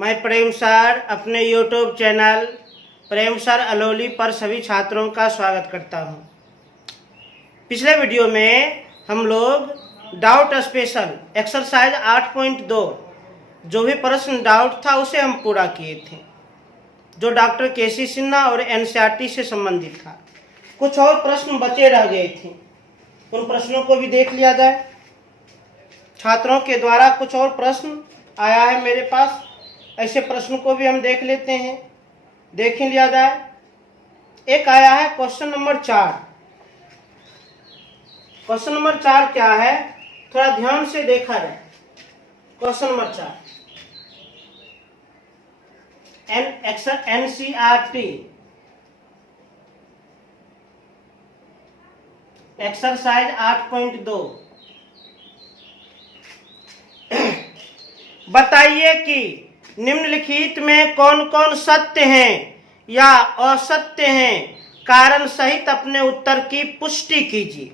मैं प्रेम सर अपने YouTube channel प्रेम sir अलोली पर सभी छात्रों का स्वागत करता हूं। पिछले वीडियो में हम लोग डाउट स्पेशल एक्सरसाइज 8.2 जो भी प्रश्न डाउट था उसे हम पूरा किए थे, जो डॉक्टर केसी सिन्हा और एनसीईआरटी से संबंधित था। कुछ और प्रश्न बचे रह गए थे, उन प्रश्नों को भी देख लिया जाए। छात्रों के द्वारा कुछ और प्रश्न आया है मेरे पास, ऐसे प्रश्न को भी हम देख लेते हैं, देख लिया जाए। एक आया है क्वेश्चन नंबर 4। क्वेश्चन नंबर 4 क्या है, थोड़ा ध्यान से देखा जाए। क्वेश्चन नंबर 4 एनसीईआरटी एक्सरसाइज 8.2 बताइए कि निम्नलिखित में कौन कौन सत्य हैं या असत्य हैं, कारण सहित अपने उत्तर की पुष्टि कीजिए।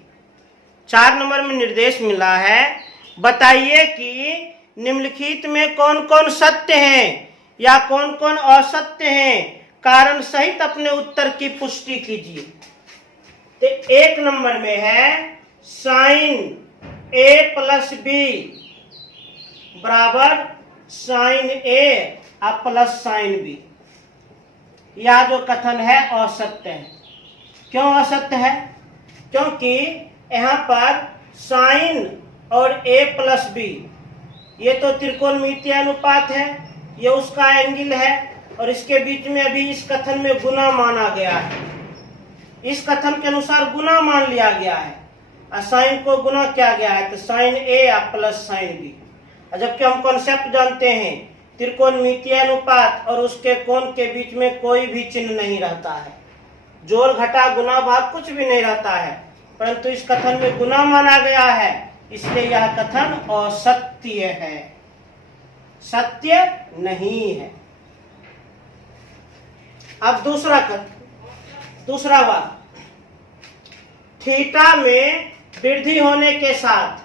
4 नंबर में निर्देश मिला है, बताइए कि निम्नलिखित में कौन कौन सत्य हैं या कौन कौन असत्य हैं, कारण सहित अपने उत्तर की पुष्टि कीजिए। तो 1 नंबर में है साइन a प्लस बी बराबर साइन ए प्लस साइन बी। यह जो कथन है असत्य है। क्यों असत्य है? क्योंकि यहाँ पर साइन और a प्लस बी ये तो त्रिकोणमितीय अनुपात है, ये उसका एंगल है और इसके बीच में अभी इस कथन में गुना माना गया है। इस कथन के अनुसार गुना मान लिया गया है और साइन को गुना किया गया है, तो साइन ए प्लस साइन बी। जबकि हम कॉन्सेप्ट जानते हैं त्रिकोणमितीय अनुपात और उसके कोण के बीच में कोई भी चिन्ह नहीं रहता है, जोड़ घटा गुना भाग कुछ भी नहीं रहता है, परंतु इस कथन में गुना माना गया है, इसलिए यह कथन असत्य है, सत्य नहीं है। अब दूसरा बात, थीटा में वृद्धि होने के साथ,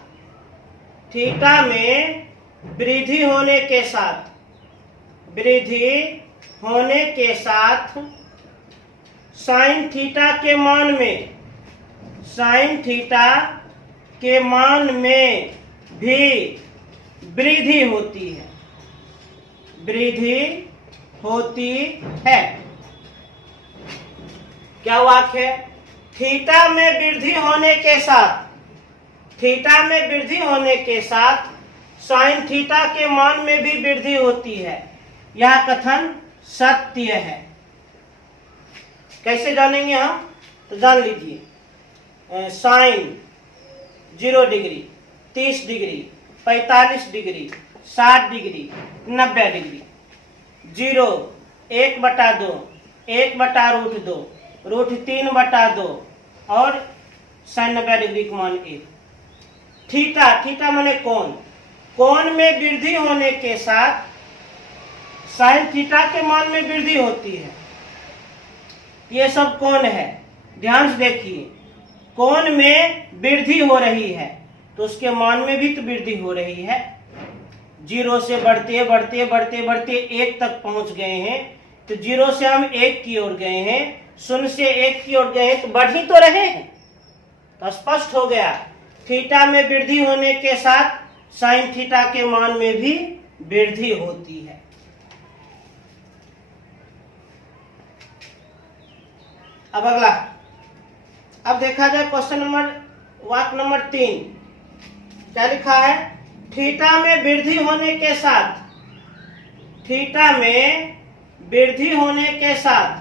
थीटा में वृद्धि होने के साथ साइन थीटा के मान में, साइन थीटा के मान में भी वृद्धि होती है, वृद्धि होती है। क्या वाक्य है? थीटा में वृद्धि होने के साथ, थीटा में वृद्धि होने के साथ साइन थीटा के मान में भी वृद्धि होती है। यह कथन सत्य है। कैसे जानेंगे हम? तो जान लीजिए, sine 0 degree, 30 degree, 45 degree, 60 degree, 90 degree. 0 1/2, 1/√2, √3/2 और साइन 90 डिग्री का मान 1। थीटा, थीटा माने कोण, कोण में वृद्धि होने के साथ साइन थीटा के मान में वृद्धि होती है। ये सब कोण है, ध्यान से देखिए। कोण में वृद्धि हो रही है तो उसके मान में भी तो वृद्धि हो रही है। 0 से बढ़ते बढ़ते बढ़ते बढ़ते 1 तक पहुंच गए हैं, तो 0 से हम 1 की ओर गए हैं, 0 से 1 की ओर गए हैं, तो बढ़ ही तो रहे हैं। तो स्पष्ट हो गया, थीटा में वृद्धि होने के साथ साइन थीटा के मान में भी वृद्धि होती है। अब अगला, अब देखा जाए क्वेश्चन नंबर वाक्य नंबर 3। क्या लिखा है? थीटा में वृद्धि होने के साथ, थीटा में वृद्धि होने के साथ,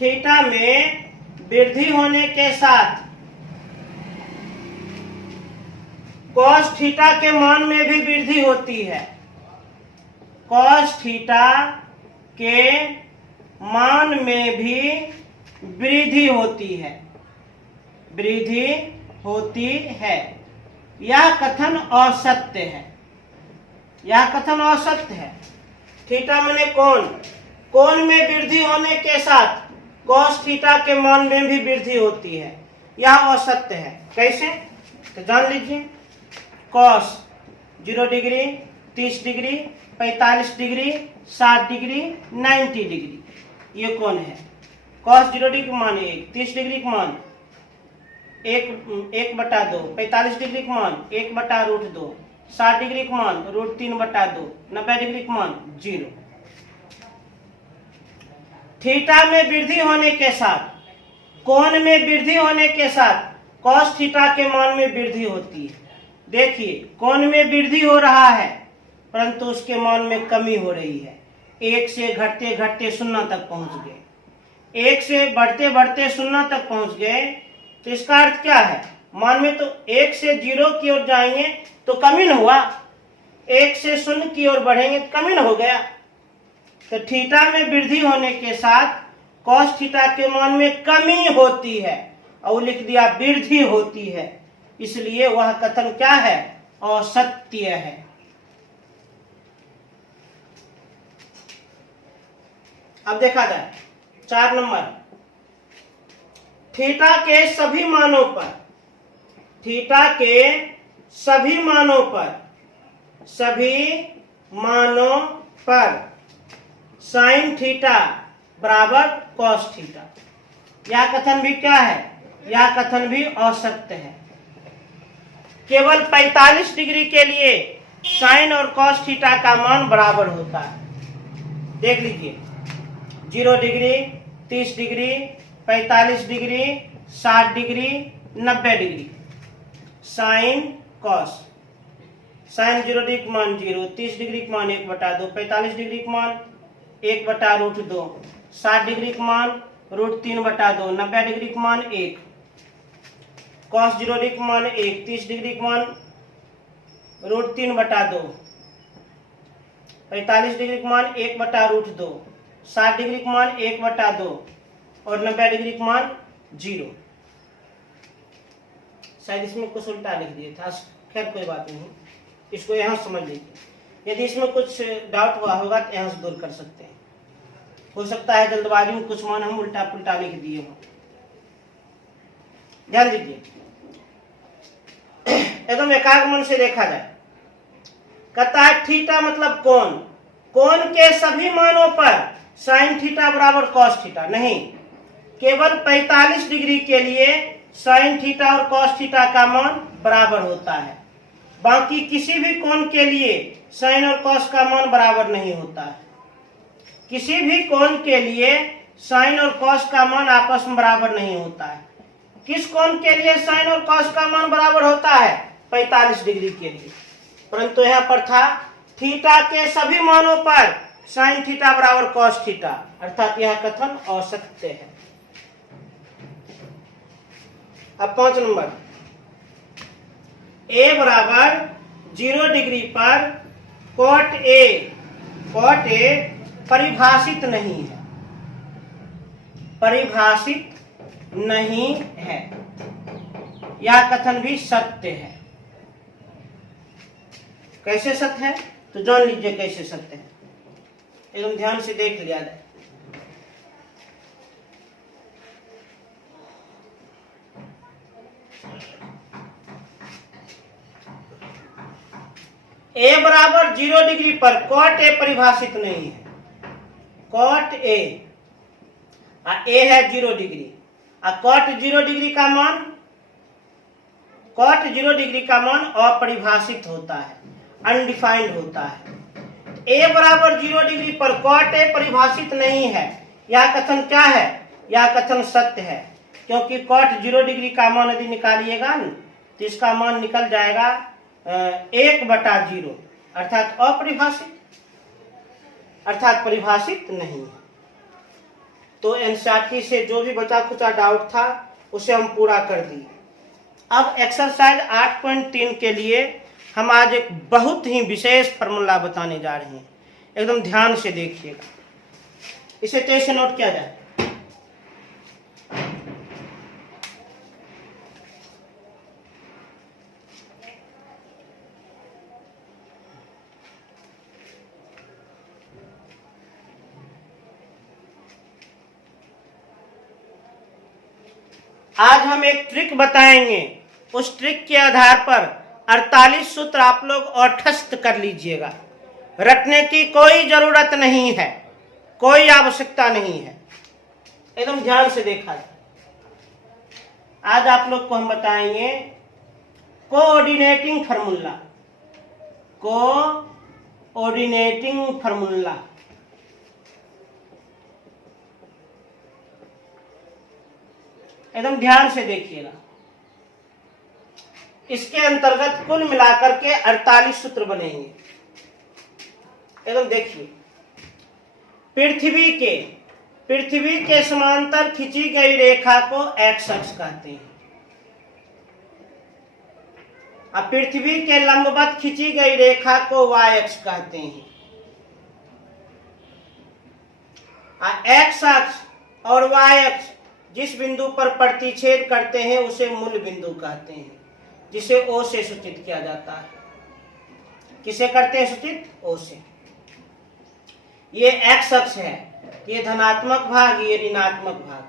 थीटा में वृद्धि होने के साथ कॉस थीटा के मान में भी वृद्धि होती है। कॉस थीटा के मान में भी वृद्धि होती है, वृद्धि होती है। यह कथन असत्य है, यह कथन असत्य है। थीटा माने कोण, कोण में वृद्धि होने के साथ कॉस थीटा के मान में भी वृद्धि होती है, यह असत्य है। कैसे? तो जान लीजिए, cos 0 degree, 30 degree, 45 degree, 60 degree, 90 degree. ये कौन है? cos 0 डिग्री का मान 1, 30 डिग्री का मान 1/2, 45 डिग्री का मान 1/√2, 60 डिग्री का मान √3/2, 90 डिग्री का मान 0। थीटा में वृद्धि होने के साथ, कोण में वृद्धि होने के साथ cos थीटा के मान में वृद्धि होती है। देखिए कोण में वृद्धि हो रहा है परंतु उसके मान में कमी हो रही है। 1 से घटते घटते 0 तक पहुंच गए, 1 से बढ़ते बढ़ते 0 तक पहुंच गए। तो इसका अर्थ क्या है? मान में तो 1 से 0 की ओर जाएंगे तो कमी न हुआ, 1 से 0 की ओर बढ़ेंगे तो कमी न हो गया। तो थीटा में वृद्धि होने के साथ cos थीटा के मान में कमी होती है और लिख दिया वृद्धि होती है, इसलिए वह कथन क्या है? असत्य है। अब देखा जाए 4 नंबर, थीटा के सभी मानों पर, थीटा के सभी मानों पर, सभी मानों पर साइन थीटा बराबर cos थीटा। यह कथन भी क्या है? यह कथन भी असत्य है। केवल 45 डिग्री के लिए साइन और cos थीटा का मान बराबर होता है। देख लीजिए 0 degree, 30 degree, 45 degree, 60 degree, 90 degree. Sine cos, sine 0 degree का मान 0, 30 डिग्री का मान 1/2, 45 डिग्री का मान 1/√2, 60 डिग्री का मान √3/2, 90 डिग्री का मान 1, cos 0 डिग्री का मान 1, 30 डिग्री का मान √3/2, 45 डिग्री का मान 1/√2, 60 डिग्री का मान 1/2 और 90 डिग्री का मान 0। शायद इसमें कुछ उल्टा लिख दिया था, खैर कोई बात नहीं, इसको यहाँ समझ लीजिए। यदि इसमें कुछ डाउट हुआ होगा तो यहाँ से दूर कर सकते हैं। हो सकता है जल्दबाजी में कुछ मान हम उल्टा पुल्टा लिख दिए हों। ध्यान दीजिए, एकदम एकाग्र मन से देखा जाए। कहता है थीटा मतलब कोण, कोण के सभी मानों पर साइन थीटा बराबर cos थीटा। नहीं, केवल 45 डिग्री के लिए साइन थीटा और cos थीटा का मान बराबर होता है। बाकी किसी भी कोण के लिए साइन और cos का मान बराबर नहीं होता है। किसी भी कोण के लिए साइन और cos का मान आपस में बराबर नहीं होता है। किस कोण के लिए साइन और cos का मान बराबर होता है? 45 डिग्री के लिए। परंतु यहाँ पर था थीटा के सभी मानों पर साइन थीटा बराबर cos थीटा, अर्थात यह कथन असत्य है। अब 5 नंबर, a बराबर 0 डिग्री पर cot a परिभाषित नहीं है, परिभाषित नहीं है। यह कथन भी सत्य है। कैसे सत्य है तो जान लीजिए कैसे सत्य है, एकदम ध्यान से देख लिया जाए। a बराबर 0 डिग्री पर cot a परिभाषित नहीं है। cot a है 0 डिग्री, cot 0 डिग्री का मान, cot 0 डिग्री का मान अपरिभाषित होता है, अनडिफाइंड होता है। a बराबर 0 डिग्री पर cot a परिभाषित नहीं है। यह कथन क्या है? यह कथन सत्य है, क्योंकि cot 0 डिग्री का मान यदि निकालिएगा न तो इसका मान निकल जाएगा 1/0, अर्थात अपरिभाषित, अर्थात परिभाषित नहीं है। तो एनसीईआरटी से जो भी बचा खुचा डाउट था उसे हम पूरा कर दिए। अब एक्सरसाइज 8.3 के लिए हम आज एक बहुत ही विशेष फॉर्मूला बताने जा रहे हैं, एकदम ध्यान से देखिएगा। इसे कैसे नोट किया जाए? आज हम एक ट्रिक बताएंगे, उस ट्रिक के आधार पर 48 सूत्र आप लोग अठस्त कर लीजिएगा। रटने की कोई जरूरत नहीं है, कोई आवश्यकता नहीं है, एकदम ध्यान से देखा जाए। आज आप लोग को हम बताएंगे कोऑर्डिनेटिंग फार्मूला, कोऑर्डिनेटिंग फार्मूला। एकदम ध्यान से देखिएगा। इसके अंतर्गत कुल मिलाकर के 48 सूत्र बनेंगे। एकदम देखिए, पृथ्वी के समांतर खींची गई रेखा को एक्स अक्ष कहते हैं। अब पृथ्वी के लंबवत खींची गई रेखा को वाई अक्ष कहते हैं। एक्स अक्ष और वाई अक्ष जिस बिंदु पर प्रतिच्छेद करते हैं उसे मूल बिंदु कहते हैं, जिसे ओ से सूचित किया जाता है। किसे करते हैं सूचित? ओ से। ये एक्स अक्ष है, ये धनात्मक भाग, ये ऋणात्मक भाग।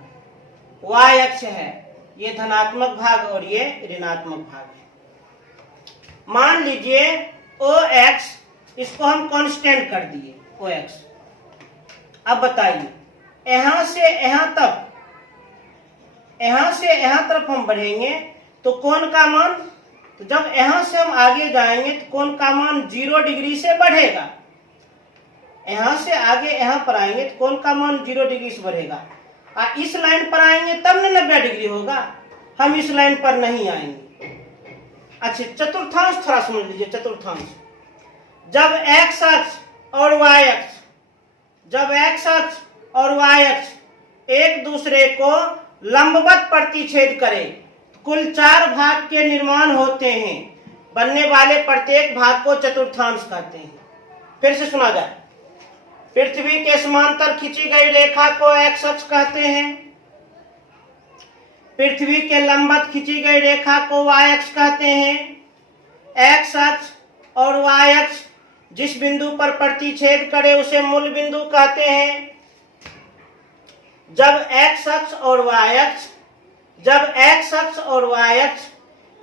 वाई अक्ष है, ये धनात्मक भाग और ये ऋणात्मक भाग है। मान लीजिए ओ एक्स, इसको हम कांस्टेंट कर दिए ओ एक्स। अब बताइए, यहां से यहां तक, यहां से यहां तरफ हम बढ़ेंगे तो कोण का मान, तो जब यहां से हम आगे जाएंगे तो कोण का मान 0 डिग्री से बढ़ेगा। यहां से आगे यहां पर आएंगे तो कोण का मान 0 डिग्री से बढ़ेगा। और इस लाइन पर आएंगे तब न 90 डिग्री होगा। हम इस लाइन पर नहीं आएंगे। अच्छा, चतुर्थांश थोड़ा समझ लीजिए। चतुर्थांश, जब एक्स अक्ष और वाई अक्ष, जब एक्स अक्ष और वाई अक्ष एक दूसरे को लंबवत प्रतिच्छेद करें तो कुल 4 भाग के निर्माण होते हैं। बनने वाले प्रत्येक भाग को चतुर्थांश कहते हैं। फिर से सुना जाए, पृथ्वी के समांतर खींची गई रेखा को एक्स अक्ष कहते हैं। पृथ्वी के लंबवत खींची गई रेखा को वाई अक्ष कहते हैं। एक्स अक्ष और वाई अक्ष जिस बिंदु पर प्रतिच्छेद करे उसे मूल बिंदु कहते हैं। जब एक्स अक्ष और वाई अक्ष, जब एक्स अक्ष और वाई अक्ष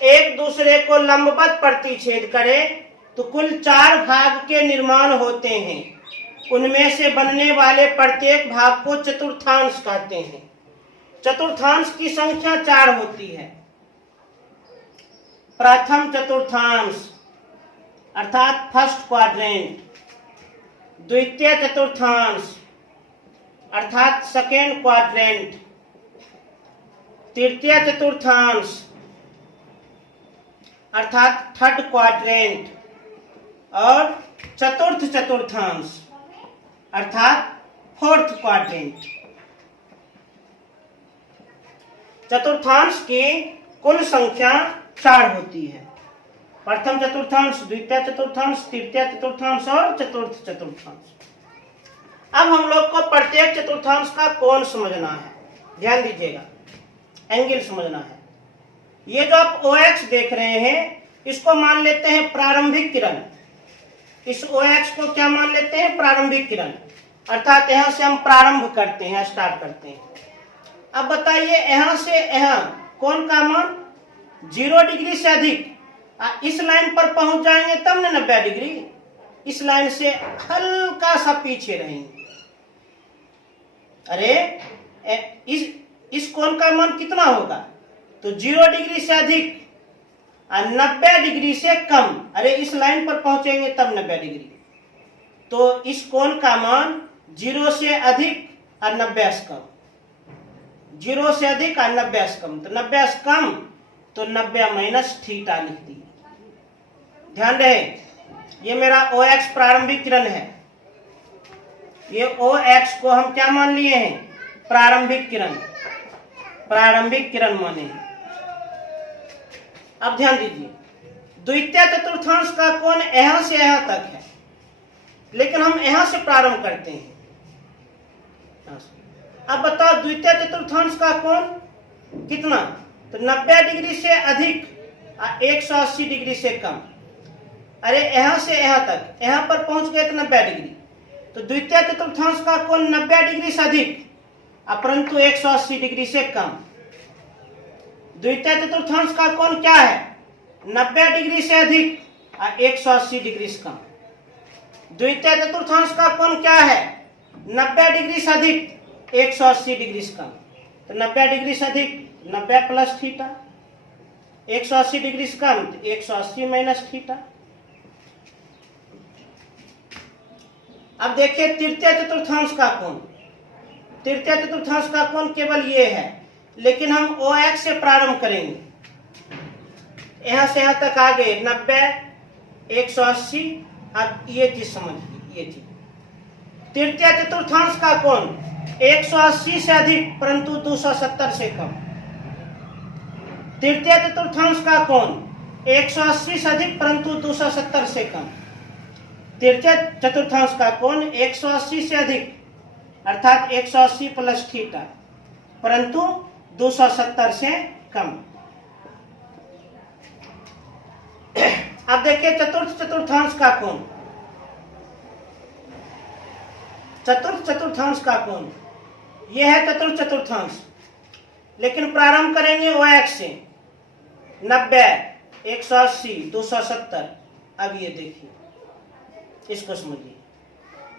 एक दूसरे को लंबवत प्रतिच्छेद करे तो कुल 4 भाग के निर्माण होते हैं। उनमें से बनने वाले प्रत्येक भाग को चतुर्थांश कहते हैं। चतुर्थांश की संख्या 4 होती है। प्रथम चतुर्थांश अर्थात फर्स्ट क्वाड्रेंट, द्वितीय चतुर्थांश अर्थात सेकेंड क्वाड्रेंट, तृतीय चतुर्थांश अर्थात थर्ड क्वाड्रेंट और चतुर्थ चतुर्थांश अर्थात फोर्थ क्वाड्रेंट। चतुर्थांश की कुल संख्या 4 होती है। प्रथम चतुर्थांश, द्वितीय चतुर्थांश, तृतीय चतुर्थांश और चतुर्थ चतुर्थांश। अब हम लोग को प्रत्येक चतुर्थांश का कोण समझना है। ध्यान दीजिएगा, एंगल समझना है। ये जो आप OX देख रहे हैं इसको मान लेते हैं प्रारंभिक किरण। इस OX को क्या मान लेते हैं? प्रारंभिक किरण। अर्थात यहां से हम प्रारंभ करते हैं, स्टार्ट करते हैं। अब बताइए, यहां से यहां कोण का मान 0 डिग्री से अधिक, इस लाइन पर पहुंच जाएंगे तब न 90 डिग्री। इस लाइन से हल्का सा पीछे रहेंगे। अरे इस कोण का मान कितना होगा? तो 0 डिग्री से अधिक और 90 डिग्री से कम। अरे इस लाइन पर पहुंचेंगे तब 90 डिग्री। तो इस कोण का मान 0 से अधिक और 90 से कम, 0 से अधिक और 90 से कम। तो 90 से कम तो 90 माइनस थीटा लिख दिए। ध्यान रहे, ये मेरा OX प्रारंभिक किरण है। ये OX को हम क्या मान लिए हैं? प्रारंभिक किरण, प्रारंभिक किरण माने हैं। अब ध्यान दीजिए, द्वितीय चतुर्थांश का कोण यहां से यहां तक है, लेकिन हम यहां से प्रारंभ करते हैं। अब बताओ द्वितीय चतुर्थांश का कोण कितना? तो 90 डिग्री से अधिक और 180 डिग्री से कम। अरे यहां से यहां तक, यहां पर पहुंच गए तो 90 डिग्री। तो द्वितीय चतुर्थांश का कोण 90 डिग्री से अधिक परंतु 180 डिग्री से कम। द्वितीय चतुर्थांश का कोण क्या है? 90 डिग्री से अधिक और 180 डिग्री से कम। द्वितीय चतुर्थांश का कोण क्या है? 90 डिग्री से अधिक 180 डिग्री से कम। तो 90 डिग्री से अधिक 90 प्लस थीटा, 180 डिग्री से कम 180 माइनस थीटा। अब देखिए तृतीय चतुर्थांश का कोण, तृतीय चतुर्थांश का कोण केवल ये है, लेकिन हम OX से प्रारंभ करेंगे। यहां से यहां तक आ गए 90, 180। अब ये चीज समझिए, ये चीज तृतीय चतुर्थांश का कोण 180 से अधिक परंतु 270 से कम। तृतीय चतुर्थांश का कोण 180 से अधिक परंतु 270 से कम। तृतीय चतुर्थांश का कोण 180 से अधिक अर्थात 180 प्लस थीटा परंतु 270 से कम। अब देखिए चतुर्थ चतुर्थांश का कोण, चतुर्थ चतुर्थांश का कोण यह है चतुर्थ चतुर्थांश, लेकिन प्रारंभ करेंगे OX से 90, 180, 270। अब ये देखिए, इसको समझिए।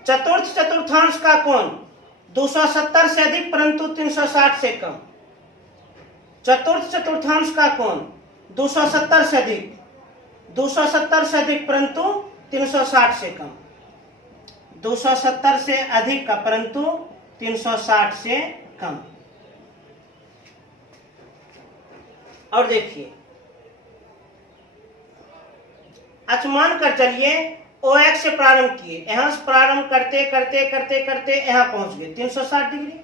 चतुर्थ चतुर्थांश का कोण 270 से अधिक परंतु 360 से कम। चतुर्थ चतुर्थांश का कोण 270 से अधिक, 270 से अधिक परंतु 360 से कम। 270 से अधिक का परंतु 360 से कम। और देखिए, अच्छा मान कर चलिए OX से प्रारंभ किए, यहां से प्रारंभ करते करते करते करते यहां पहुंच गए 360 डिग्री।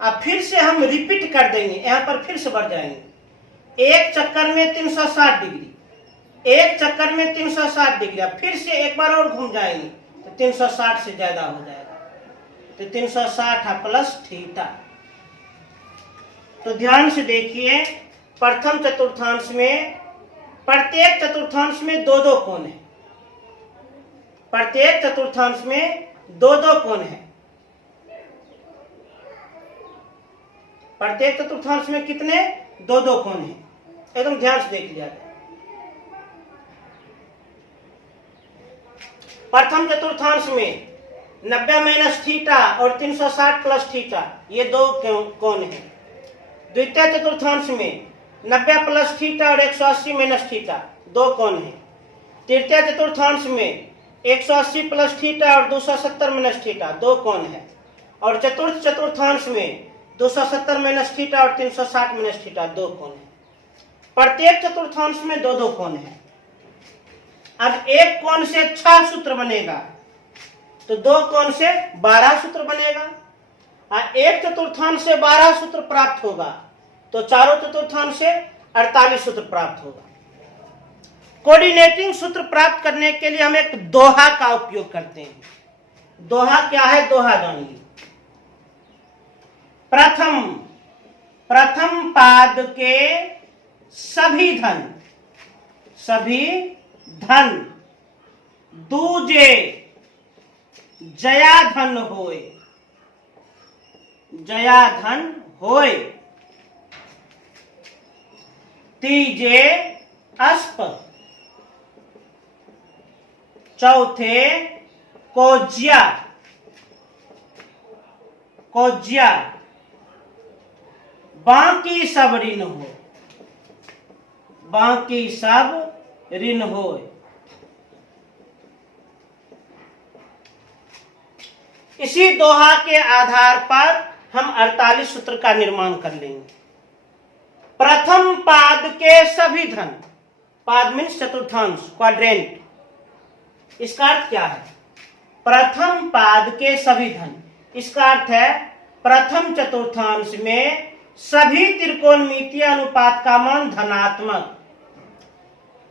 अब फिर से हम रिपीट कर देंगे, यहां पर फिर से बढ़ जाएंगे। एक चक्कर में 360 डिग्री, एक चक्कर में 360 डिग्री। अब फिर से एक बार और घूम जाएंगे तो 360 से ज्यादा हो जाएगा, तो 360 प्लस थीटा। तो ध्यान से देखिए, प्रथम चतुर्थांश में प्रत्येक चतुर्थांश में दो दो कोण है। प्रत्येक चतुर्थांश में दो दो कोण है। प्रत्येक चतुर्थांश में कितने? दो दो कोण है। एकदम ध्यान से देख लिया जाए। प्रथम चतुर्थांश में 90 माइनस थीटा और 360 प्लस थीटा, ये दो कोण है। द्वितीय चतुर्थांश में 90 प्लस थीटा और 180 माइनस थीटा, दो कोण है। तृतीय चतुर्थांश में 180 प्लस थीटा और 270 माइनस थीटा, दो कोण है। और चतुर्थ चतुर्थांश में 270 माइनस थीटा और 360 माइनस थीटा, दो कोण है। प्रत्येक चतुर्थांश में दो दो कोण है। अब एक कोण से 6 सूत्र बनेगा तो दो कोण से 12 सूत्र बनेगा। और एक चतुर्थांश से 12 सूत्र प्राप्त होगा तो चारों चतुर्थांश से 48 सूत्र प्राप्त होगा। कोऑर्डिनेटिंग सूत्र प्राप्त करने के लिए हम एक दोहा का उपयोग करते हैं। दोहा क्या है? दोहा जानिए। प्रथम पाद के सभी धन दूजे जया धन होय, जया धन होय। तीजे अस्प, चौथे कोज्या, बाकी सब ऋण हो, बाकी सब ऋण हो। इसी दोहा के आधार पर हम 48 सूत्र का निर्माण कर लेंगे। प्रथम पाद के सभी धन, पाद मीन्स चतुर्थांश, क्वाड्रेंट। इसका अर्थ क्या है? प्रथम पाद के सभी धन, इसका अर्थ है प्रथम चतुर्थांश में सभी त्रिकोणमितीय अनुपात का मान धनात्मक।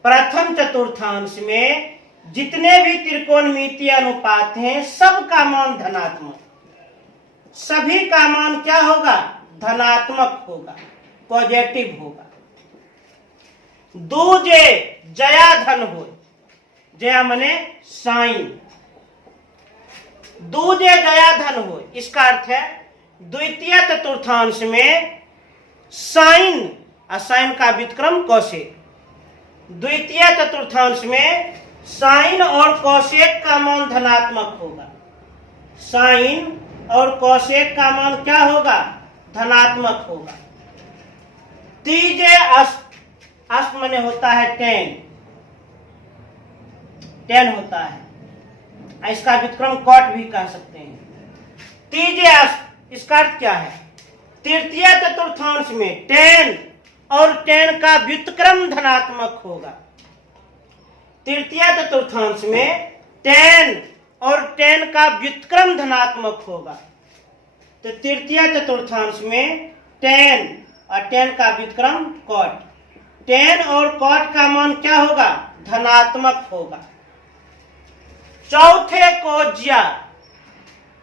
प्रथम चतुर्थांश में जितने भी त्रिकोणमितीय अनुपात हैं सबका मान धनात्मक, सभी का मान क्या होगा? धनात्मक होगा, पॉजिटिव होगा। दूजे जया धन हो, जया मने साइन, दूजे जया धन हो। इसका अर्थ है द्वितीय चतुर्थांश में साइन, साइन का व्युत्क्रम कौशिक। द्वितीय चतुर्थांश में साइन और कोसेक का मान धनात्मक होगा। साइन और कोसेक का मान क्या होगा? धनात्मक होगा। तीजे अस्त माने होता है टेन, टेन होता है, इसका व्युत्क्रम कॉट भी कह सकते हैं। तीजे अस्त, इसका अर्थ क्या है? तृतीय चतुर्थांश में टेन और टेन का व्युत्क्रम धनात्मक होगा। तृतीय चतुर्थांश में टेन और टेन का व्युत्क्रम धनात्मक होगा। तो तृतीय चतुर्थांश में टेन और टेन का व्युत्क्रम कॉट, टेन और कॉट का मान क्या होगा? धनात्मक होगा। चौथे कोज्या,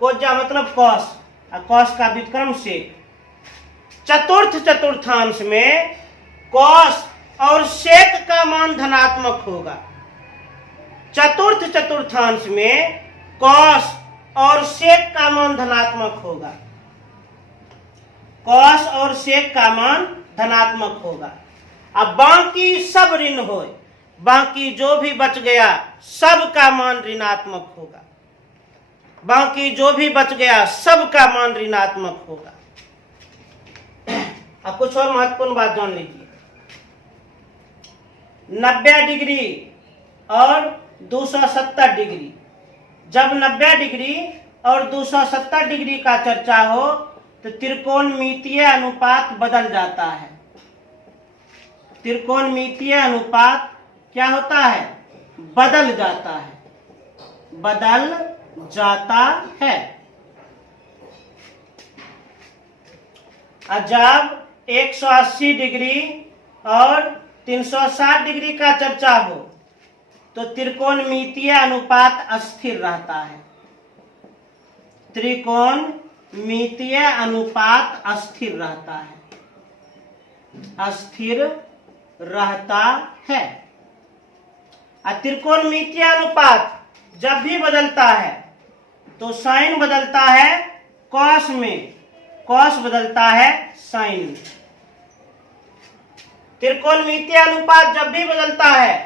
कोज्या मतलब कॉस, और कॉस का व्युत्क्रम सेक। चतुर्थ चतुर्थांश में कॉस और सेक का मान धनात्मक होगा। चतुर्थ चतुर्थांश में कॉस और सेक का मान धनात्मक होगा। कॉस और सेक का मान धनात्मक होगा। अब बाकी सब ऋण हो, बाकी जो भी बच गया सब का मान ऋणात्मक होगा। बाकी जो भी बच गया सब का मान ऋणात्मक होगा। अब कुछ और महत्वपूर्ण बात जान लीजिए। 90 डिग्री और 270 डिग्री, जब 90 डिग्री और 270 डिग्री का चर्चा हो तो त्रिकोणमितीय अनुपात बदल जाता है। त्रिकोणमितीय अनुपात क्या होता है? बदल जाता है, बदल जाता है। जब 180 डिग्री और 360 डिग्री का चर्चा हो तो त्रिकोणमितीय अनुपात अस्थिर रहता है। त्रिकोणमितीय अनुपात अस्थिर रहता है, अस्थिर रहता है। त्रिकोणमितीय अनुपात जब भी बदलता है तो साइन बदलता है कॉस में, कॉस बदलता है साइन में। त्रिकोणमितीय अनुपात जब भी बदलता है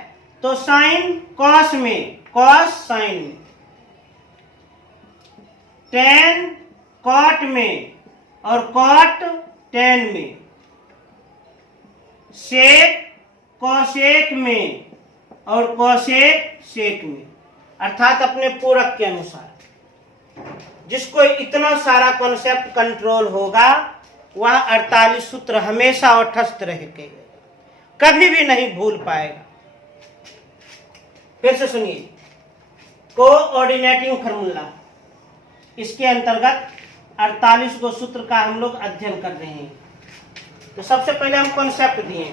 तो साइन कॉस में, कॉस साइन में। टेन कॉट में और कॉट टेन में। सेक कोसेक में और कोसेक सेक में, अर्थात अपने पूरक के अनुसार। जिसको इतना सारा कॉन्सेप्ट कंट्रोल होगा वह 48 सूत्र हमेशा तटस्थ रहेगा, कभी भी नहीं भूल पाएगा। फिर से सुनिए, कोऑर्डिनेटिंग फार्मूला, इसके अंतर्गत 48 गो सूत्र का हम लोग अध्ययन कर रहे हैं। तो सबसे पहले हम कॉन्सेप्ट दिए।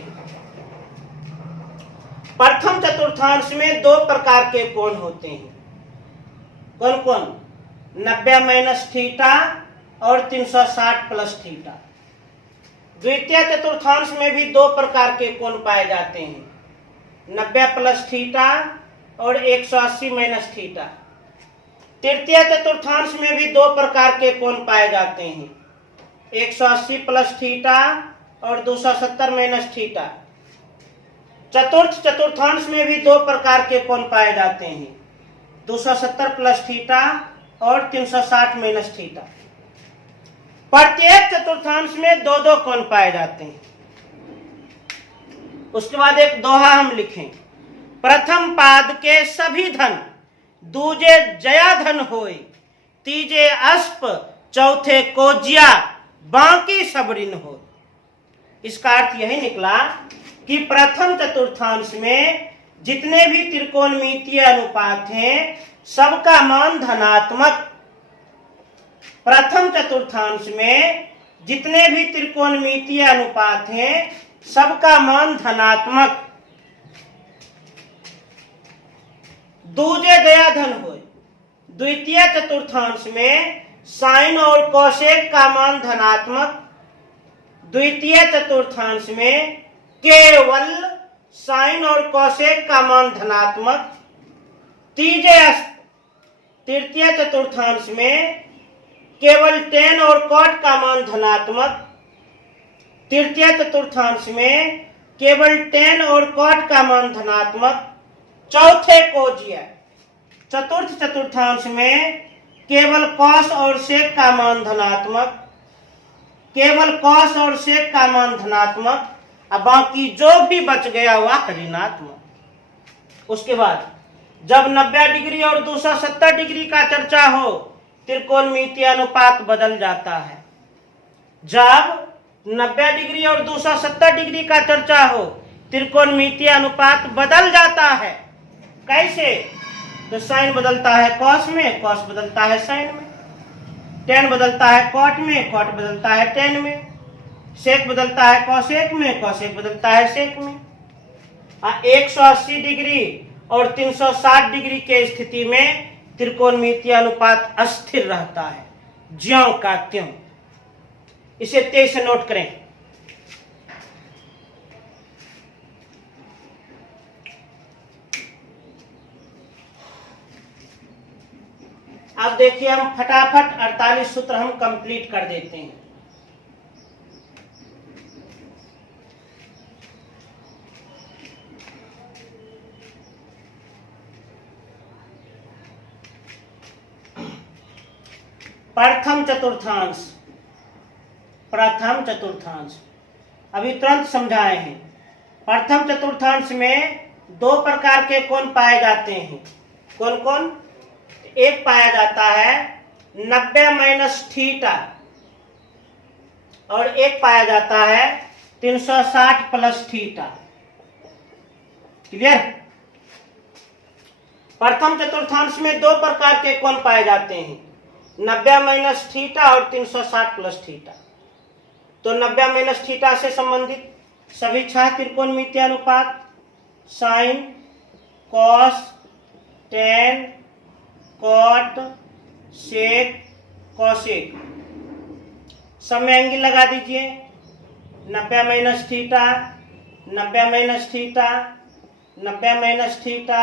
प्रथम चतुर्थांश में दो प्रकार के कोण होते हैं। कौन कौन? 90 माइनस थीटा और 360 प्लस थीटा। द्वितीय चतुर्थांश में भी दो प्रकार के कोण पाए जाते हैं, 90 प्लस थीटा और 180 माइनस थीटा। तृतीय चतुर्थांश में भी दो प्रकार के कोण पाए जाते हैं, 180 प्लस थीटा और 270 माइनस थीटा। चतुर्थ चतुर्थांश में भी दो प्रकार के कोण पाए जाते हैं, 270 प्लस थीटा और 360 माइनस थीटा। प्रत्येक चतुर्थांश में दो दो कोण पाए जाते हैं। उसके बाद एक दोहा हम लिखें, प्रथम पाद के सभी धन दूजे जया धन होय, तीजे अस्प चौथे कोज्या बाकी सब ऋण हो। इसका अर्थ यही निकला कि प्रथम चतुर्थांश में जितने भी त्रिकोणमितीय अनुपात हैं सबका मान धनात्मक। प्रथम चतुर्थांश में जितने भी त्रिकोणमितीय अनुपात हैं सबका मान धनात्मक। दूजे दया धन हो। द्वितीय चतुर्थांश में साइन और कोसेक का मान धनात्मक। द्वितीय चतुर्थांश में केवल साइन और कोसेक का मान धनात्मक। तृतीय चतुर्थांश में केवल टेन और कॉट का मान धनात्मक। तृतीय चतुर्थांश में केवल टेन और कॉट का मान धनात्मक। चौथे कोज्य चतुर्थ चतुर्थांश में केवल कॉस और सेक का मान धनात्मक, केवल कॉस और सेक का मान धनात्मक, अब बाकी जो भी बच गया वह ऋणात्मक। उसके बाद जब 90 डिग्री और 270 डिग्री का चर्चा हो त्रिकोणमितीय अनुपात बदल जाता है। जब 90 डिग्री और 270 डिग्री का चर्चा हो त्रिकोणमितीय अनुपात बदल जाता है। कैसे? तो साइन बदलता है कॉस में, कॉस बदलता है साइन में, टेन बदलता है कॉट में, कॉट बदलता है टेन में, सेक बदलता है कॉसेक में, कॉसेक बदलता है सेक में। 180 डिग्री और 360 डिग्री के स्थिति में त्रिकोणमितीय अनुपात अस्थिर रहता है, ज्यों का त्यों। इसे तेज से नोट करें। अब देखिए हम फटाफट 48 सूत्र हम कंप्लीट कर देते हैं। प्रथम चतुर्थांश, प्रथम चतुर्थांश अभी तुरंत समझाए हैं। प्रथम चतुर्थांश में दो प्रकार के कोण पाए जाते हैं। कौन कौन? एक पाया जाता है 90 माइनस थीटा और एक पाया जाता है 360 प्लस थीटा। क्लियर? प्रथम चतुर्थांश में दो प्रकार के कोण पाए जाते हैं, 90 माइनस थीटा और 360 प्लस थीटा। तो 90 माइनस थीटा से संबंधित सभी 6 त्रिकोणमितीय अनुपात sign, cos, tan, cot, sec, cosec, सब में एंगल लगा दीजिए। 90 minus theta, 90 minus theta, 90 minus theta,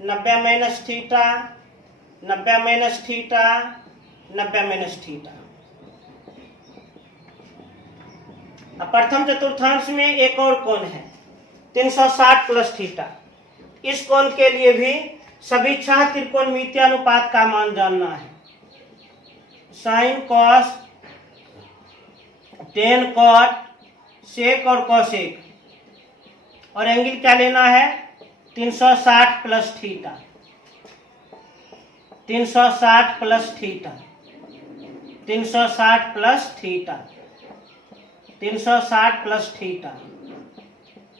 90 minus theta, 90 minus theta, 90 minus theta. अब प्रथम चतुर्थांश में एक और कोण है 360 प्लस थीटा। इस कोण के लिए भी सभी 6 त्रिकोणमितीय अनुपात का मान जानना है। साइन, कॉस, टेन, कॉट, सेक और कॉसेक, और एंगल क्या लेना है? 360 plus theta, 360 plus theta, 360 plus theta, 360 plus theta,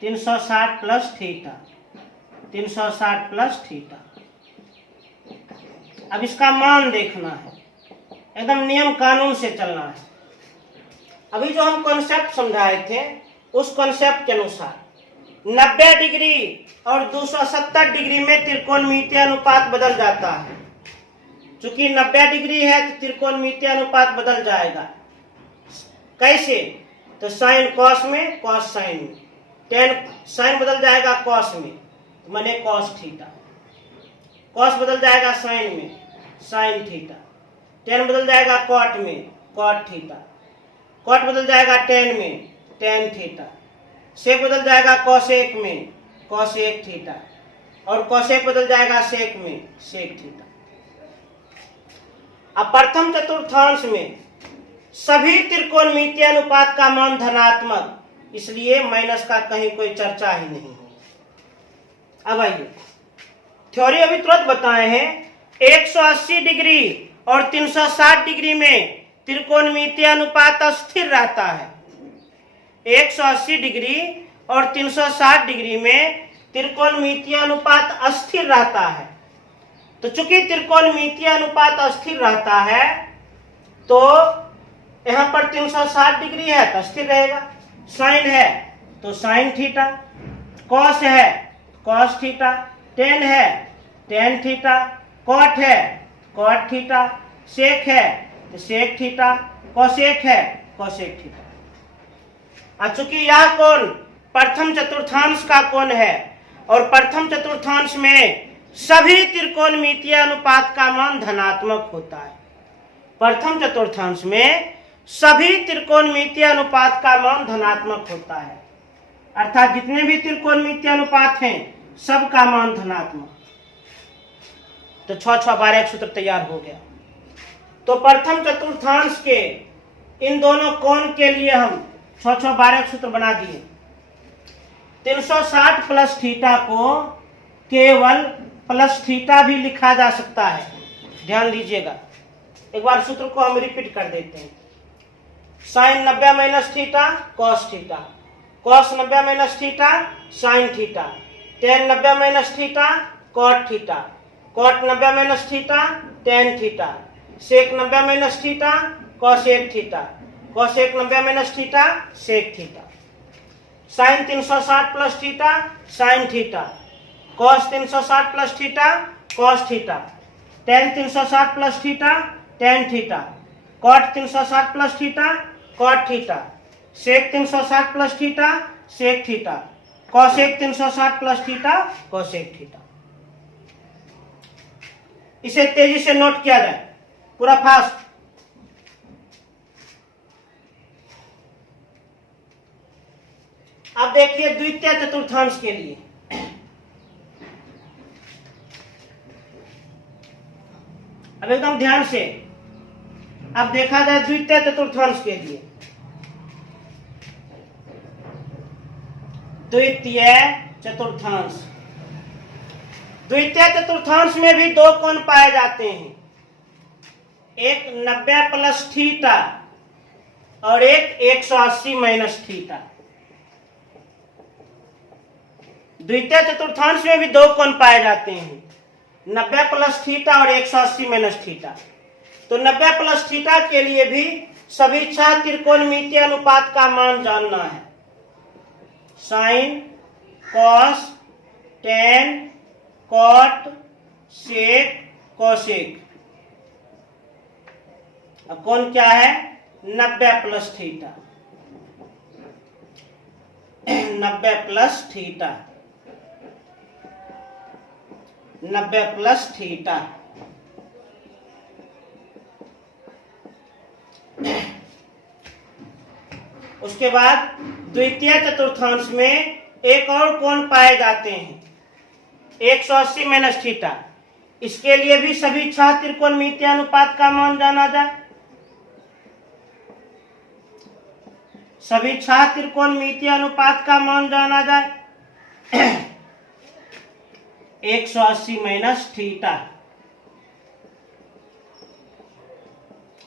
360 plus theta, 360 plus theta. अब इसका मान देखना है, एकदम नियम कानून से चलना है। अभी जो हम कॉन्सेप्ट समझाए थे उस कॉन्सेप्ट के अनुसार 90 डिग्री और 270 डिग्री में त्रिकोणमितीय अनुपात बदल जाता है। चूंकि 90 डिग्री है तो त्रिकोणमितीय अनुपात बदल जाएगा। कैसे? तो साइन कॉस में, कॉस साइन में, टेन साइन बदल जाएगा कॉस में, माने कॉस थीटा, कॉस बदल जाएगा साइन में, साइन थीटा, टेन बदल जाएगा कॉट में, कॉट थीटा, कॉट बदल जाएगा टेन में, टेन थीटा, सेक बदल जाएगा कॉसेक में, कॉसेक थीटा, और कॉसेक बदल जाएगा सेक में, सेक थीटा। अब प्रथम चतुर्थांश में सभी त्रिकोणमितीय अनुपात का मान धनात्मक, इसलिए माइनस का कहीं कोई चर्चा ही नहीं है। अब आइए थ्योरी अभी तुरंत बताए हैं। 180 डिग्री और 360 डिग्री में त्रिकोणमितीय अनुपात स्थिर रहता है। 180 डिग्री और 360 डिग्री में त्रिकोणमितीय अनुपात अस्थिर रहता है। तो चूंकि त्रिकोणमितीय अनुपात अस्थिर रहता है तो यहाँ पर 360 डिग्री है तो स्थिर रहेगा, साइन है तो साइन थीटा, कॉस है कॉस थीटा, टेन है टेन थीटा, कॉट है कॉट थीटा, सेक है तो सेक थीटा, कॉसेक है कॉसेक थीटा। चूंकि यह कोण प्रथम चतुर्थांश का कोण है और प्रथम चतुर्थांश में सभी त्रिकोणमितीय अनुपात का मान धनात्मक होता है। प्रथम चतुर्थांश में सभी त्रिकोणमितीय अनुपात का मान धनात्मक होता है, अर्थात जितने भी त्रिकोणमितीय अनुपात हैं सब का मान धनात्मक। तो 6 6 12 सूत्र तैयार हो गया। तो प्रथम चतुर्थांश के इन दोनों कोण के लिए हम 6 6 12 सूत्र बना दिए। 360 प्लस थीटा को केवल प्लस थीटा भी लिखा जा सकता है। ध्यान दीजिएगा, एक बार सूत्र को हम रिपीट कर देते हैं। Sine 90 minus theta cos theta, cos 90 minus theta sine theta, tan 90 minus theta cot theta, cot 90 minus theta tan theta, sec 90 minus theta cosec theta, cosec 90 minus theta sec theta. Sine 360 plus theta sine theta, cos 360 plus theta cos theta, tan 360 plus theta tan theta, cot 360 plus theta cot theta, sec 360 plus theta sec theta, cosec 360 plus theta cosec theta. इसे तेजी से note किया जाए, पूरा fast. अब देखिए द्वितीय चतुर्थांश के लिए अब एकदम ध्यान से अब देखा जाए द्वितीय चतुर्थांश के लिए। द्वितीय चतुर्थांश, द्वितीय चतुर्थांश में भी दो कोण पाए जाते हैं, एक 90 प्लस थीटा और एक 180 माइनस थीटा। द्वितीय चतुर्थांश में भी दो कोण पाए जाते हैं, 90 प्लस थीटा और 180 माइनस थीटा। तो 90 प्लस थीटा के लिए भी सभी 6 त्रिकोणमितीय अनुपात का मान जानना है। साइन, कॉस, टेन, कॉट, सेक, कोसेक। अब कोण क्या है? 90 plus theta, 90 plus theta, 90 plus theta. उसके बाद द्वितीय चतुर्थांश में एक और कोण पाए जाते हैं, 180 माइनस थीटा। इसके लिए भी सभी 6 त्रिकोणमितीय अनुपात का मान जाना जाए। सभी 6 त्रिकोणमितीय अनुपात का मान जाना जाए। 180 माइनस थीटा,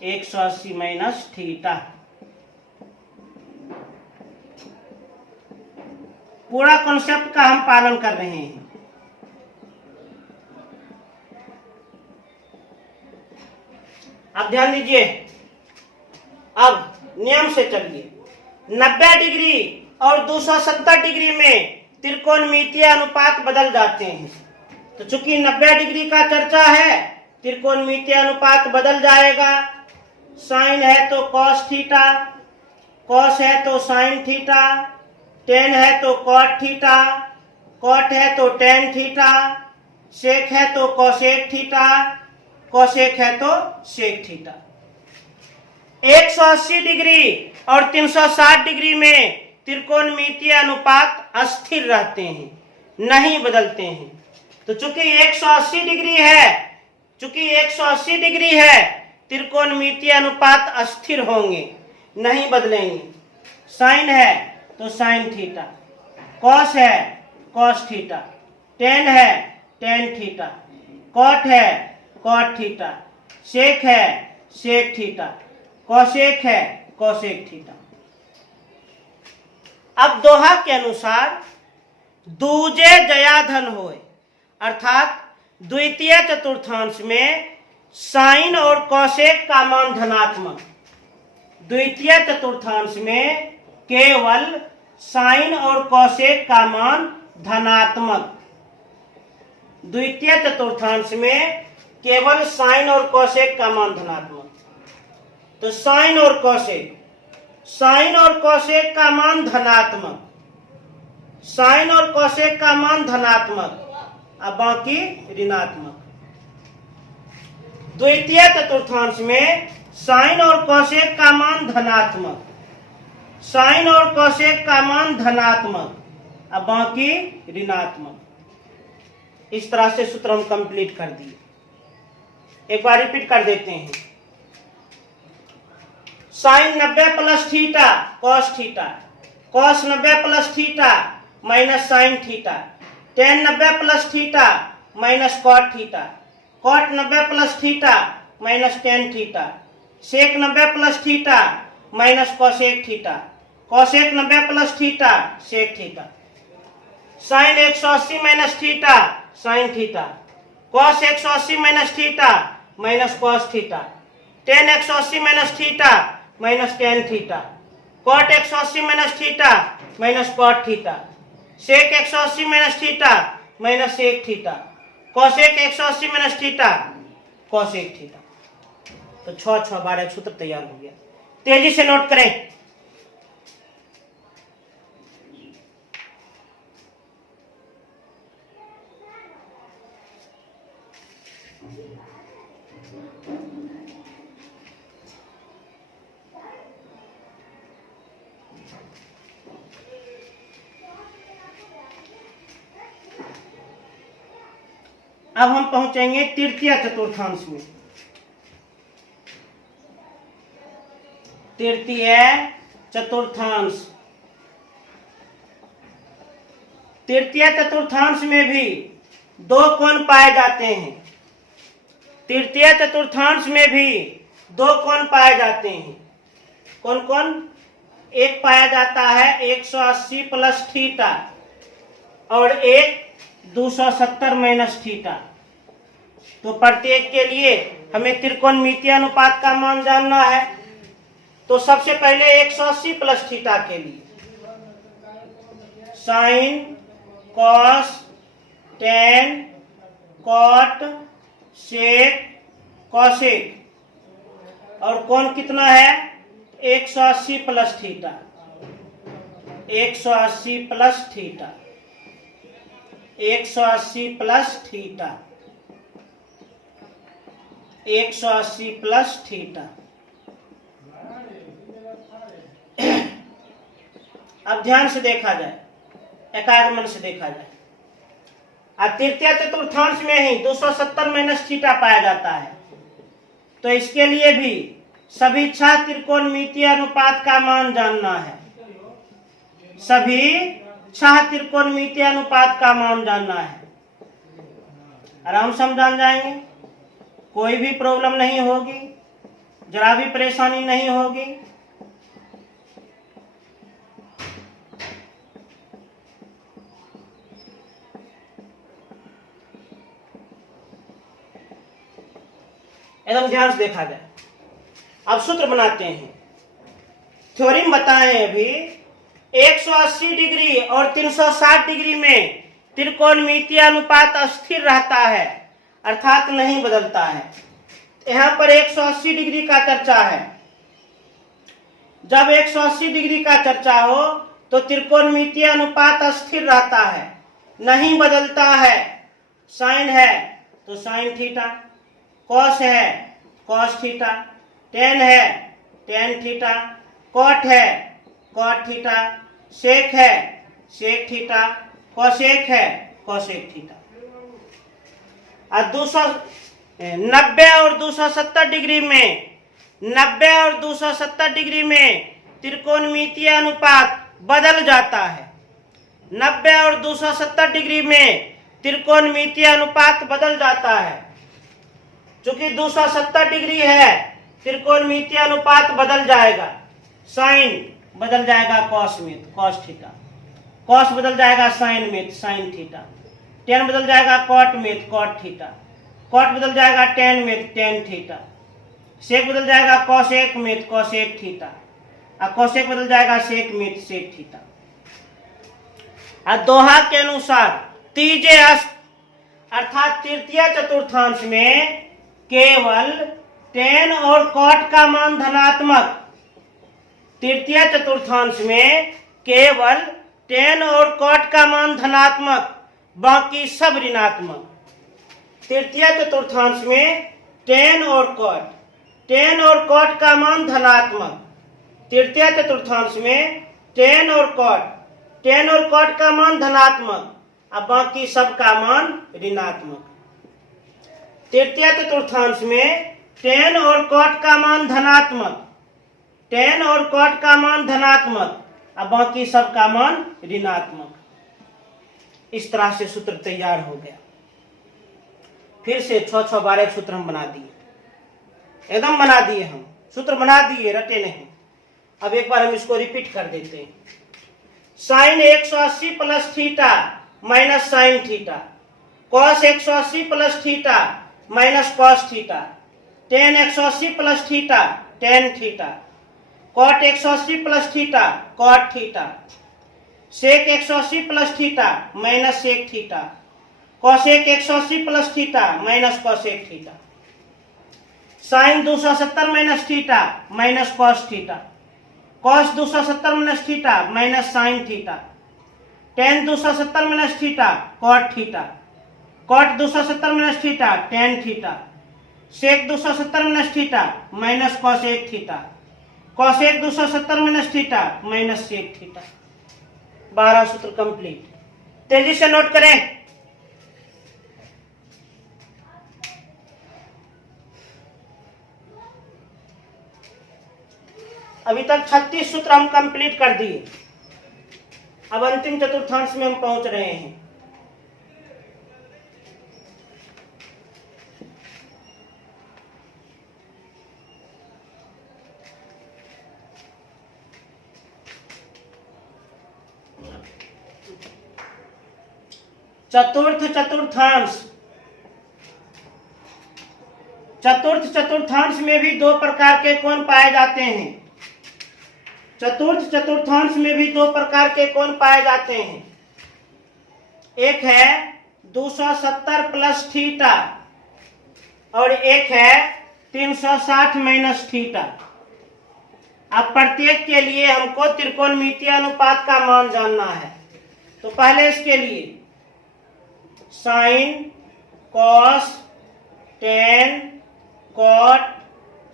180 माइनस थीटा। पूरा कॉन्सेप्ट का हम पालन कर रहे हैं। अब ध्यान दीजिए, अब नियम से चलिए। 90 डिग्री और 270 डिग्री में त्रिकोणमितीय अनुपात बदल जाते हैं। तो चूंकि 90 डिग्री का चर्चा है, त्रिकोणमितीय अनुपात बदल जाएगा। साइन है तो कॉस थीटा, कॉस है तो साइन थीटा, टेन है तो कॉट थीटा, कॉट है तो टेन थीटा, सेक है तो कोसेक थीटा, कोसेक है तो सेक थीटा। 180 डिग्री और 360 डिग्री में त्रिकोणमितीय अनुपात अस्थिर रहते हैं, नहीं बदलते हैं। तो चूंकि 180 डिग्री है, चूंकि 180 डिग्री है, त्रिकोणमितीय अनुपात अस्थिर होंगे, नहीं बदलेंगे। साइन है तो साइन थीटा, कॉस है कॉस थीटा, टेन है टेन थीटा, कॉट है कॉट थीटा, सेक है सेक थीटा, कोसेक है कोसेक थीटा। अब दोहा के अनुसार दूजे जया धन होए, अर्थात द्वितीय चतुर्थांश में साइन और कोसेक का मान धनात्मक। द्वितीय चतुर्थांश में केवल साइन और कोसेक का मान धनात्मक। द्वितीय चतुर्थांश में केवल साइन और कोसेक का मान धनात्मक। तो साइन और कोसेक, साइन और कोसेक का मान धनात्मक, साइन और कोसेक का मान धनात्मक, अब बाकी ऋणात्मक। द्वितीय चतुर्थांश में साइन और कोसेक का मान धनात्मक, साइन और कोसेक का मान धनात्मक, अब बाकी ऋणात्मक। इस तरह से सूत्र हम कंप्लीट कर दिए। एक बार रिपीट कर देते हैं। Sine 90 plus theta cos theta, cos 90 plus theta minus sine theta, tan 90 plus theta minus cot theta, cot 90 plus theta minus tan theta, sec 90 plus theta minus cosec theta, cosec 90 plus theta sec theta, sine 180 minus theta sine theta, cos 180 minus theta minus cos theta, tan 180 minus theta minus tan theta, cot 180 minus theta minus cot theta, sec 180 minus theta minus sec theta, cosec 180 minus theta cosec theta. तो 6 6 12 सूत्र तैयार हो गया। तेजी से note करें। अब हम पहुंचेंगे तृतीय चतुर्थांश में। तृतीय चतुर्थांश, तृतीय चतुर्थांश में भी दो कोण पाए जाते हैं। तृतीय चतुर्थांश में भी दो कोण पाए जाते हैं। कौन कौन? एक पाया जाता है 180 प्लस थीटा और एक 270 माइनस थीटा। तो प्रत्येक के लिए हमें त्रिकोणमितीय अनुपात का मान जानना है। तो सबसे पहले 180 प्लस थीटा के लिए sine cos tan cot sec cosec, और कोण कितना है? 180 plus theta, 180 plus theta, 180 plus theta, 180 plus theta. अब ध्यान से देखा जाए, एकाग्र मन से देखा जाए। तृतीय चतुर्थांश में ही 270 माइनस थीटा पाया जाता है। तो इसके लिए भी सभी 6 त्रिकोणमितीय अनुपात का मान जानना है। सभी 6 त्रिकोणमितीय अनुपात का मान जानना है। आराम से हम जान जाएंगे, कोई भी प्रॉब्लम नहीं होगी, जरा भी परेशानी नहीं होगी। एकदम ध्यान से देखा जाए। अब सूत्र बनाते हैं। थ्योरम बताएं अभी। 180 डिग्री और 360 डिग्री में त्रिकोणमितीय अनुपात स्थिर रहता है, अर्थात नहीं बदलता है। यहां पर 180 डिग्री का चर्चा है। जब 180 डिग्री का चर्चा हो तो त्रिकोणमितीय अनुपात स्थिर रहता है, नहीं बदलता है। साइन है तो साइन थीटा, कॉस है कॉस थीटा, टेन है टेन थीटा, कॉट है कॉट थीटा, सेक है सेक थीटा, कॉसेक है कॉसेक थीटा। और 90 और 270 डिग्री में 90 और 270 डिग्री में त्रिकोणमितीय अनुपात बदल जाता है। 90 और 270 डिग्री में त्रिकोणमितीय अनुपात बदल जाता है। चूंकि 270 डिग्री है, त्रिकोणमितीय अनुपात बदल जाएगा। साइन बदल जाएगा कॉस में कॉस थीटा, कॉस बदल जाएगा साइन में साइन थीटा, टेन बदल जाएगा कॉट में कॉट थीटा, कॉट बदल जाएगा टेन में टेन थीटा, सेक बदल जाएगा कॉसेक में कॉसेक थीटा, और कॉसेक बदल जाएगा सेक में सेक थीटा। और दोहा के अनुसार तीजे अर्थात तृतीय चतुर्थांश में केवल टेन और कॉट का मान धनात्मक। तृतीय चतुर्थांश में केवल टेन और कॉट का मान धनात्मक, बाकी सब ऋणात्मक। तृतीय चतुर्थांश में टेन और कॉट का मान धनात्मक। तृतीय चतुर्थांश में टेन और कॉट का मान धनात्मक, अब बाकी सब का मान ऋणात्मक। तृतीय चतुर्थांश में tan और cot का मान धनात्मक, tan और cot का मान धनात्मक, अब बाकी सब का मान ऋणात्मक। इस तरह से सूत्र तैयार हो गया। फिर से 6 6 12 सूत्र हम बना दिए, एकदम बना दिए, हम सूत्र बना दिए, रटे नहीं। अब एक बार हम इसको रिपीट कर देते हैं। Sine 180 plus theta minus sine theta, cos 180 plus theta minus cos theta, tan 180 plus theta tan theta, cot 180 plus theta cot theta, sec 180 plus theta minus sec theta, cosec 180 plus theta minus cosec theta, sine 270 minus theta minus cos theta, cos 270 minus theta minus sine theta, tan 270 minus theta cot theta, cot 270 minus theta tan theta, sec 270 minus theta minus cosec theta, cosec 270 minus theta minus sec theta. 12 सूत्र complete. तेजी से note करें। अभी तक 36 सूत्र हम complete कर दिए। अब अंतिम चतुर्थांश में हम पहुंच रहे हैं। चतुर्थ चतुर्थांश। चतुर्थ चतुर्थांश में भी दो प्रकार के कोण पाए जाते हैं। चतुर्थ चतुर्थांश में भी दो प्रकार के कोण पाए जाते हैं। एक है 270 प्लस थीटा और एक है 360 माइनस थीटा। अब प्रत्येक के लिए हमको त्रिकोणमितीय अनुपात का मान जानना है। तो पहले इसके लिए sine, cos, tan, cot,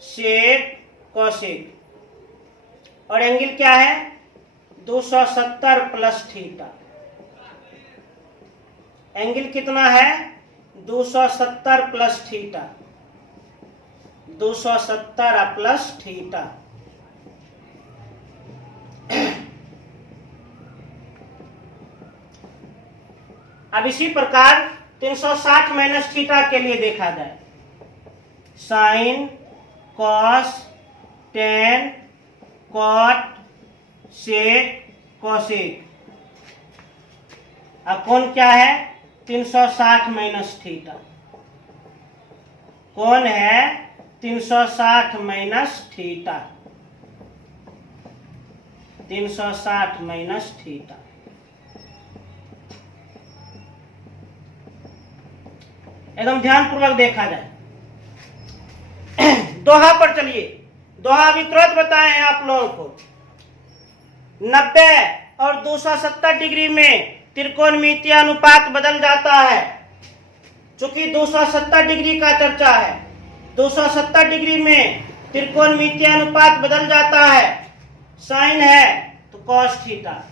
sec, cosec, और एंगल क्या है 270 प्लस थीटा। एंगल कितना है 270 प्लस थीटा, 270 प्लस थीटा। अब इसी प्रकार 360 माइनस थीटा के लिए देखा जाए। Sign, cos, tan, cot, sec, cosec. अब कौन क्या है 360 माइनस थीटा। कौन है 360 माइनस थीटा, 360 माइनस थीटा। एकदम ध्यानपूर्वक देखा जाए। दोहा पर चलिए। दोहा अभी तुरंत बताए हैं आप लोगों को। 90 और 270 डिग्री में त्रिकोणमितीय अनुपात बदल जाता है। चूंकि 270 डिग्री का चर्चा है, 270 डिग्री में त्रिकोणमितीय अनुपात बदल जाता है। साइन है तो कॉस थीटा,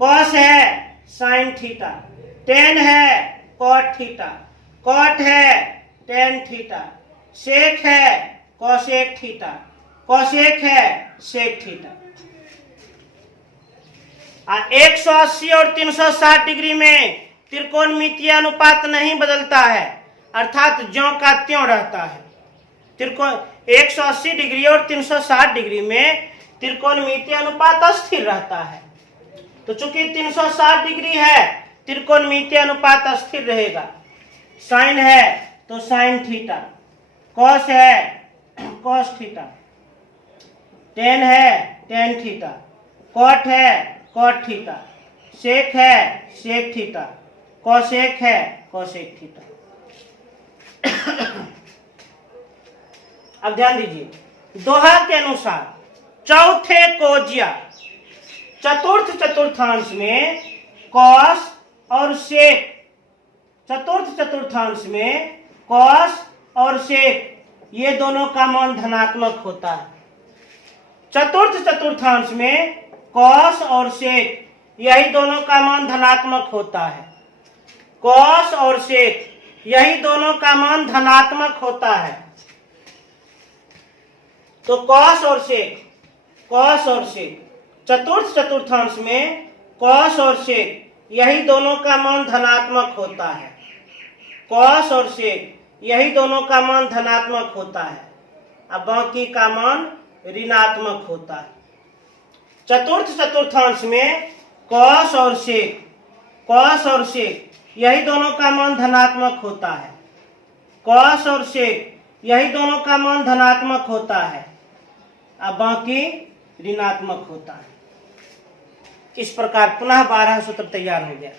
कॉस है साइन थीटा, टेन है कॉट थीटा, कॉट है टेन थीटा, सेक है कॉसेक थीटा, कॉसेक है सेक थीटा। 180 और 360 डिग्री में त्रिकोणमितीय अनुपात नहीं बदलता है, अर्थात ज्यों का त्यों रहता है। त्रिकोण 180 डिग्री और 360 डिग्री में त्रिकोणमितीय अनुपात स्थिर रहता है। तो चूंकि 360 डिग्री है, त्रिकोणमितीय अनुपात स्थिर रहेगा। साइन है तो साइन थीटा, कॉस है कॉस थीटा, टेन है टेन थीटा, कॉट है कॉट थीटा, सेक है सेक थीटा, कॉसेक है कॉसेक थीटा। अब ध्यान दीजिए, दोहा के अनुसार चौथे कोज्या चतुर्थ चतुर्थांश में कॉस और सेक, चतुर्थ चतुर्थांश में कॉस और सेक ये दोनों का मान धनात्मक होता है। चतुर्थ चतुर्थांश में कॉस और सेक यही दोनों का मान धनात्मक होता है। कॉस और सेक यही दोनों का मान धनात्मक होता है। तो कॉस और सेक चतुर्थांश में कॉस और सेक यही दोनों का मान धनात्मक होता है। कॉस और सेक यही दोनों का मान धनात्मक होता है, अब बाकी का मान ऋणात्मक होता है। चतुर्थांश में कॉस और सेक यही दोनों का मान धनात्मक होता है। कॉस और सेक यही दोनों का मान धनात्मक होता है, अब बाकी ऋणात्मक होता है। इस प्रकार पुनः 12 सूत्र तैयार हो गया।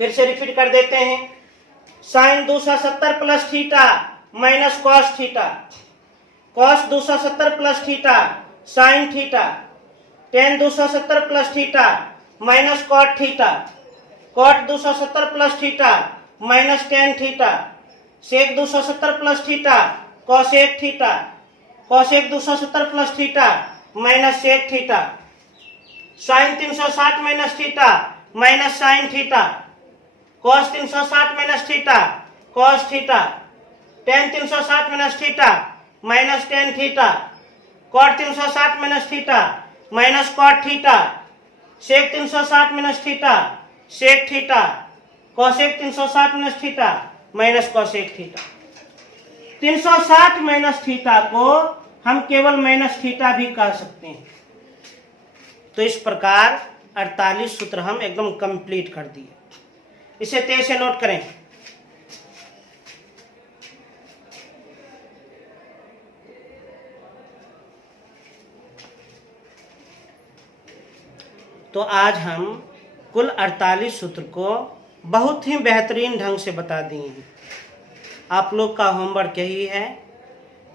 फिर से रिपीट कर देते हैं। Sine 270 plus theta minus cos theta, cos 270 plus theta sine theta, tan 270 plus theta minus cot theta, cot 270 plus theta minus tan theta, sec 270 plus theta cosec theta, cosec 270 plus theta minus sec theta, sine 360 minus theta minus sine theta, cos 360 minus theta cos theta, tan 360 minus theta minus tan theta, cot 360 minus theta minus cot theta, sec 360 minus theta sec theta, cosec 360 minus theta minus cosec theta. 360 minus theta को हम केवल minus theta भी कह सकते हैं। तो इस प्रकार 48 सूत्र हम एकदम कंप्लीट कर दिए। इसे तेज से नोट करें। तो आज हम कुल 48 सूत्र को बहुत ही बेहतरीन ढंग से बता दिए हैं। आप लोग का होमवर्क यही है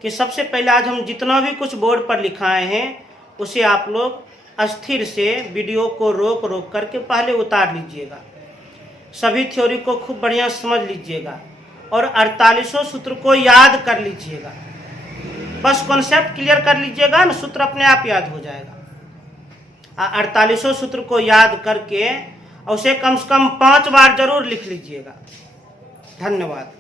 कि सबसे पहले आज हम जितना भी कुछ बोर्ड पर लिखाए हैं उसे आप लोग अस्थिर से वीडियो को रोक रोक करके पहले उतार लीजिएगा। सभी थ्योरी को खूब बढ़िया समझ लीजिएगा और 48 सूत्र को याद कर लीजिएगा। बस कॉन्सेप्ट क्लियर कर लीजिएगा ना, सूत्र अपने आप याद हो जाएगा। 48 सूत्र को याद करके उसे कम से कम 5 बार जरूर लिख लीजिएगा। धन्यवाद।